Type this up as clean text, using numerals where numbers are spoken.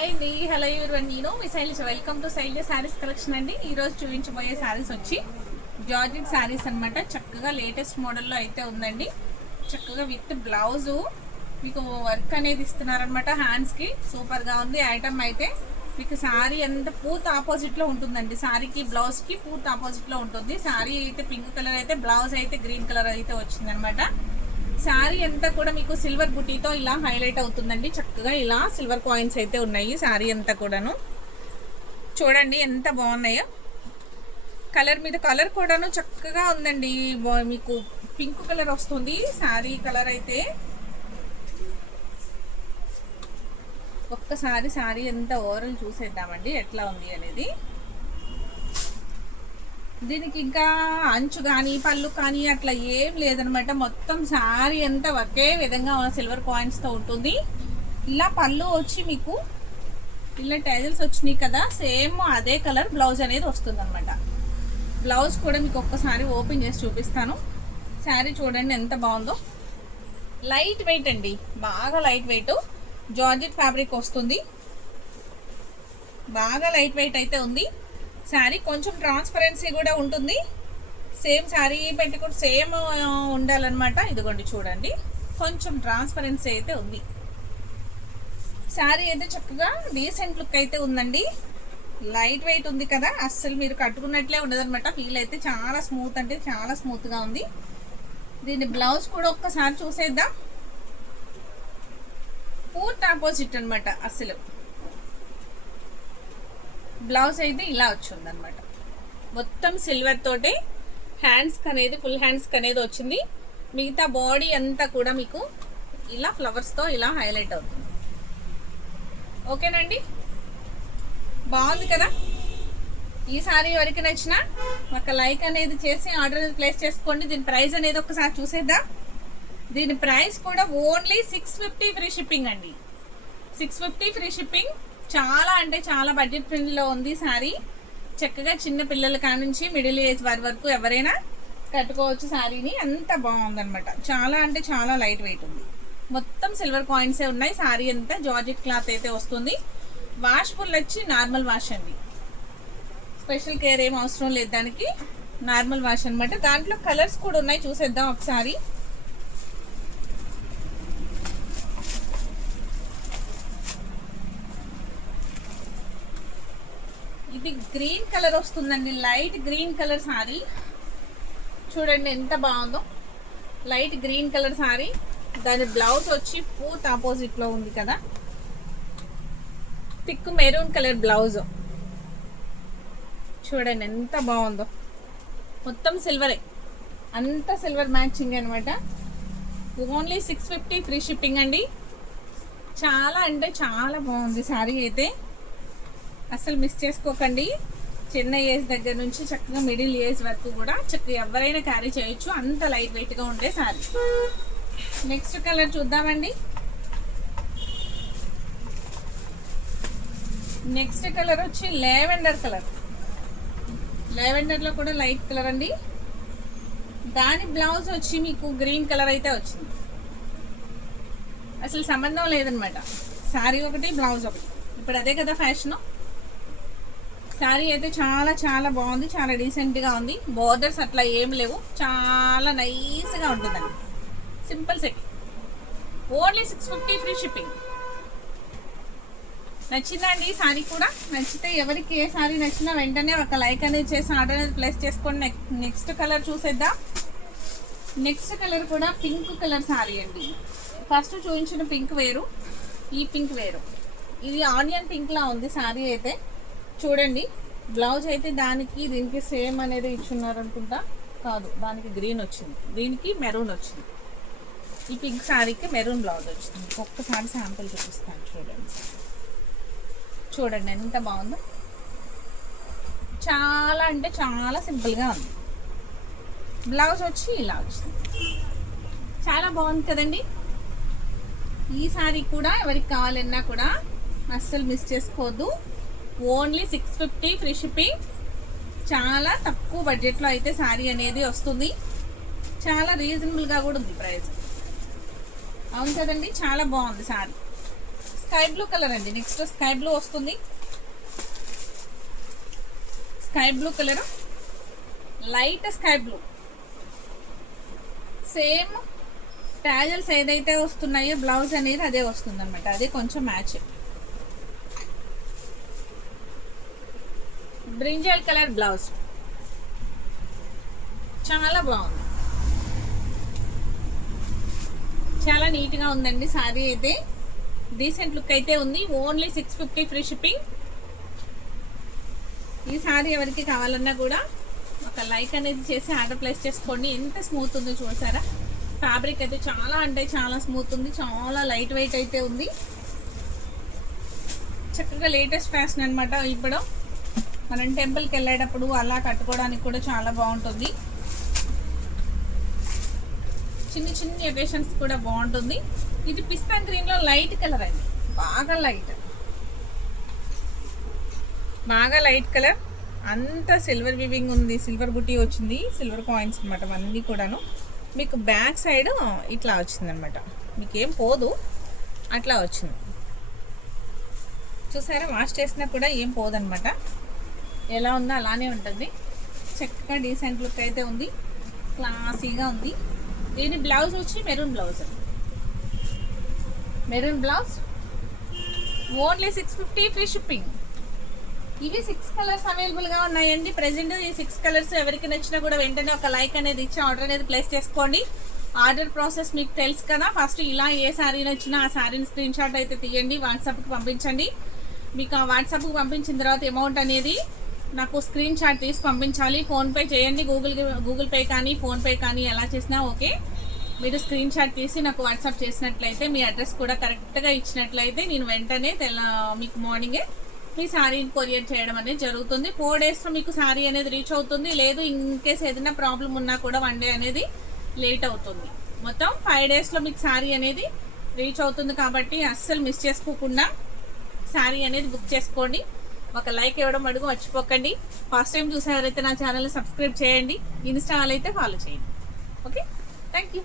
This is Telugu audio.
హాయ్ అండి, హలో ఎవరివన్, నేను మీ Shailaja. Welcome to Shailaja Sarees collection అండి. ఈరోజు చూపించబోయే శారీస్ వచ్చి జార్జెట్ శారీస్ అనమాట. చక్కగా లేటెస్ట్ మోడల్లో అయితే ఉందండి. చక్కగా విత్ బ్లౌజు మీకు వర్క్ అనేది ఇస్తున్నారనమాట హ్యాండ్స్కి. సూపర్గా ఉంది ఐటమ్ అయితే. మీకు శారీ అంతా పూర్తి ఆపోజిట్లో ఉంటుందండి. శారీకి బ్లౌజ్కి పూర్తి ఆపోజిట్లో ఉంటుంది. శారీ అయితే పింక్ కలర్ అయితే, బ్లౌజ్ అయితే గ్రీన్ కలర్ అయితే వచ్చిందనమాట. శారీ అంతా కూడా మీకు సిల్వర్ బుటీతో ఇలా హైలైట్ అవుతుందండి. చక్కగా ఇలా సిల్వర్ కాయిన్స్ అయితే ఉన్నాయి శారీ అంతా కూడాను. చూడండి ఎంత బాగున్నాయో. కలర్ మీద కలర్ కూడాను చక్కగా ఉందండి. మీకు పింక్ కలర్ వస్తుంది శారీ కలర్ అయితే. ఒక్కసారి శారీ అంతా ఓవరాల్ చూసేద్దామండి ఎట్లా ఉంది అనేది. దీనికి ఇంకా అంచు కానీ పళ్ళు కానీ అట్లా ఏం లేదనమాట. మొత్తం శారీ అంతా ఒకే విధంగా సిల్వర్ కాయిన్స్తో ఉంటుంది. ఇలా పళ్ళు వచ్చి మీకు ఇలా టైజల్స్ వచ్చినాయి కదా, సేమ్ అదే కలర్ బ్లౌజ్ అనేది వస్తుంది అనమాట. బ్లౌజ్ కూడా మీకు ఒక్కసారి ఓపెన్ చేసి చూపిస్తాను. శారీ చూడండి ఎంత బాగుందో. లైట్ వెయిట్ అండి, బాగా లైట్ వెయిట్. జార్జెట్ ఫ్యాబ్రిక్ వస్తుంది, బాగా లైట్ వెయిట్ అయితే ఉంది. శారీ కొంచెం ట్రాన్స్పరెన్సీ కూడా ఉంటుంది. సేమ్ శారీ పెట్టుకుంటే సేమ్ ఉండాలన్నమాట. ఇదిగోండి చూడండి, కొంచెం ట్రాన్స్పరెన్సీ అయితే ఉంది. శారీ అయితే చక్కగా డీసెంట్ లుక్ అయితే ఉందండి. లైట్ వెయిట్ ఉంది కదా, అస్సలు మీరు కట్టుకున్నట్లే ఉండదన్నమాట. ఫీల్ అయితే చాలా స్మూత్, అంటే చాలా స్మూత్గా ఉంది. దీని బ్లౌజ్ కూడా ఒక్కసారి చూసేద్దాం. పూర్తి ఆపోజిట్ అనమాట. అస్సలు బ్లౌజ్ అయితే ఇలా వచ్చింది అనమాట. మొత్తం సిల్వర్ తోటి హ్యాండ్స్కి అనేది, ఫుల్ హ్యాండ్స్కి అనేది వచ్చింది. మిగతా బాడీ అంతా కూడా మీకు ఇలా ఫ్లవర్స్తో ఇలా హైలైట్ అవుతుంది. ఓకేనండి, బాగుంది కదా. ఈ సారీ ఎవరికి నచ్చినా ఒక లైక్ అనేది చేసి ఆర్డర్ అనేది ప్లేస్ చేసుకోండి. దీని ప్రైస్ అనేది ఒకసారి చూసేద్దాం. దీని ప్రైస్ కూడా ఓన్లీ 650 ఫ్రీ షిప్పింగ్ అండి. 650 ఫ్రీ షిప్పింగ్. చాలా అంటే చాలా బడ్జెట్ ఫ్రెండ్లీలో ఉంది శారీ. చక్కగా చిన్న పిల్లల కానుంచి మిడిల్ ఏజ్ వారి వరకు ఎవరైనా కట్టుకోవచ్చు శారీని. అంత బాగుందనమాట. చాలా అంటే చాలా లైట్ వెయిట్ ఉంది. మొత్తం సిల్వర్ కాయిన్సే ఉన్నాయి. శారీ అంతా జార్జెట్ క్లాత్ అయితే వస్తుంది. వాష్ఫుల్ వచ్చి నార్మల్ వాష్ అండి. స్పెషల్ కేర్ ఏం అవసరం లేదు దానికి, నార్మల్ వాష్ అనమాట. దాంట్లో కలర్స్ కూడా ఉన్నాయి, చూసేద్దాం ఒకసారి. ఇది గ్రీన్ కలర్ వస్తుందండి, లైట్ గ్రీన్ కలర్ సారీ. చూడండి ఎంత బాగుందో. Light green colour sorry. దాని బ్లౌజ్ వచ్చి పూర్తి ఆపోజిట్లో ఉంది కదా. Thick maroon colour blouse. చూడండి ఎంత బాగుందో. మొత్తం సిల్వరే, అంతా సిల్వర్ మ్యాచింగ్ అనమాట. ఓన్లీ 650 ఫ్రీ షిప్పింగ్ అండి. చాలా అంటే చాలా బాగుంది శారీ అయితే. అసలు మిస్ చేసుకోకండి. చిన్న ఏజ్ దగ్గర నుంచి చక్కగా మిడిల్ ఏజ్ వరకు కూడా చక్కగా ఎవరైనా క్యారీ చేయొచ్చు. అంత లైట్ వెయిట్గా ఉండే శారీ. నెక్స్ట్ కలర్ చూద్దామండి. నెక్స్ట్ కలర్ వచ్చి లావెండర్ కలర్. లావెండర్లో కూడా లైట్ కలర్ అండి. దాని బ్లౌజ్ వచ్చి మీకు గ్రీన్ కలర్ అయితే వచ్చింది. అసలు సంబంధం లేదనమాట. శారీ ఒకటి, బ్లౌజ్ ఒకటి. ఇప్పుడు అదే కదా ఫ్యాషను. శారీ అయితే చాలా చాలా బాగుంది, చాలా డీసెంట్గా ఉంది. బోర్డర్స్ అట్లా ఏం లేవు, చాలా నైస్గా ఉంటుందండి. Simple set. Only 650 free shipping. నచ్చిందండి ఈ శారీ కూడా. నచ్చితే ఎవరికి ఏ శారీ నచ్చినా వెంటనే ఒక లైక్ అనేది చేసి ఆర్డర్ అనేది ప్లేస్ చేసుకోండి. నెక్స్ట్ కలర్ చూసేద్దాం. నెక్స్ట్ కలర్ కూడా పింక్ కలర్ శారీ అండి. ఫస్ట్ చూపించిన పింక్ వేరు, ఈ పింక్ వేరు. ఇది ఆనియన్ పింక్లా ఉంది శారీ అయితే. చూడండి బ్లౌజ్ అయితే దానికి దీనికి సేమ్ అనేది ఇచ్చున్నారు అనుకుంటా. కాదు, దానికి గ్రీన్ వచ్చింది, దీనికి మెరూన్ వచ్చింది. ఈ పింక్ శారీకి మెరూన్ బ్లౌజ్ వచ్చింది. ఒక్కసారి శాంపుల్ చూపిస్తాను చూడండి. చూడండి ఎంత బాగుందో. చాలా అంటే చాలా సింపుల్గా ఉంది. బ్లౌజ్ వచ్చి ఇలా వచ్చింది. చాలా బాగుంది కదండి. ఈ శారీ కూడా ఎవరికి కావాలన్నా కూడా అస్సలు మిస్ చేసుకోవద్దు. Only 650 free shipping. చాలా తక్కువ బడ్జెట్లో అయితే శారీ అనేది వస్తుంది. చాలా రీజనబుల్గా కూడా ఉంది ప్రైస్. అవును కదండి, చాలా బాగుంది శారీ. స్కై బ్లూ కలర్ అండి. నెక్స్ట్ స్కై బ్లూ వస్తుంది. Sky blue colour, light sky blue. Same tassels ఏదైతే వస్తున్నాయో బ్లౌజ్ అనేది అదే వస్తుంది అనమాట. అదే కొంచెం మ్యాచ్. బ్రింజల్ కలర్ బ్లౌజ్ చాలా బాగుంది, చాలా నీట్గా ఉందండి. సారీ అయితే డీసెంట్ లుక్ అయితే ఉంది. Only 650 free shipping. ఈ సారీ ఎవరికి కావాలన్నా కూడా ఒక లైక్ అనేది చేసి ఆర్డర్ ప్లేస్ చేసుకోండి. ఎంత స్మూత్ ఉందో చూసారా. ఫ్యాబ్రిక్ అయితే చాలా అంటే చాలా స్మూత్ ఉంది, చాలా లైట్ వెయిట్ అయితే ఉంది. చక్కగా లేటెస్ట్ ఫ్యాషన్ అనమాట. ఇప్పుడు మనం టెంపుల్కి వెళ్ళేటప్పుడు అలా కట్టుకోవడానికి కూడా చాలా బాగుంటుంది. చిన్న చిన్న ఒకేషన్స్ కూడా బాగుంటుంది. ఇది పిస్తా గ్రీన్లో లైట్ కలర్ అండి, బాగా లైట్ కలర్. అంతా సిల్వర్ వివింగ్ ఉంది, సిల్వర్ బుటీ వచ్చింది, సిల్వర్ కాయిన్స్ అనమాట అన్నీ కూడాను. మీకు బ్యాక్ సైడ్ ఇట్లా వచ్చిందనమాట, మీకేం పోదు, అట్లా వచ్చింది చూసారా. వాష్ చేసినా కూడా ఏం పోదనమాట, ఎలా ఉందో అలానే ఉంటుంది. చక్కగా డీసెంట్ లుక్ అయితే ఉంది, క్లాసీగా ఉంది. దీని బ్లౌజ్ వచ్చి maroon blouse, only 650 free shipping. ఇవి 6 కలర్స్ అవైలబుల్గా ఉన్నాయండి ప్రెజెంట్. ఈ 6 కలర్స్ ఎవరికి నచ్చినా కూడా వెంటనే ఒక లైక్ అనేది ఇచ్చి ఆర్డర్ అనేది ప్లేస్ చేసుకోండి. ఆర్డర్ ప్రాసెస్ మీకు తెలుసు కదా. ఫస్ట్ ఇలా ఏ శారీ నచ్చినా ఆ శారీని స్క్రీన్ షాట్ అయితే తీయండి, వాట్సాప్కి పంపించండి. మీకు ఆ వాట్సాప్కి పంపించిన తర్వాత అమౌంట్ అనేది నాకు స్క్రీన్ షాట్ తీసి పంపించాలి. ఫోన్పే చేయండి, గూగుల్ పే కానీ ఫోన్పే కానీ ఎలా చేసినా ఓకే. మీరు స్క్రీన్ షాట్ తీసి నాకు వాట్సాప్ చేసినట్లయితే, మీ అడ్రస్ కూడా కరెక్ట్గా ఇచ్చినట్లయితే నేను వెంటనే మీకు మార్నింగే మీ శారీని కొరియర్ చేయడం అనేది జరుగుతుంది. 4 డేస్లో మీకు శారీ అనేది రీచ్ అవుతుంది. లేదు ఇన్ కేస్ ఏదైనా ప్రాబ్లం ఉన్నా కూడా 1 డే అనేది లేట్ అవుతుంది. మొత్తం 5 డేస్లో మీకు శారీ అనేది రీచ్ అవుతుంది. కాబట్టి అస్సలు మిస్ చేసుకోకుండా శారీ అనేది బుక్ చేసుకోండి. ఒక లైక్ ఇవ్వడం అడుగు మర్చిపోకండి. ఫస్ట్ టైం చూసేవారైతే నా ఛానల్ని సబ్స్క్రైబ్ చేయండి, ఇన్స్టా అయితే ఫాలో చేయండి. Okay, thank you.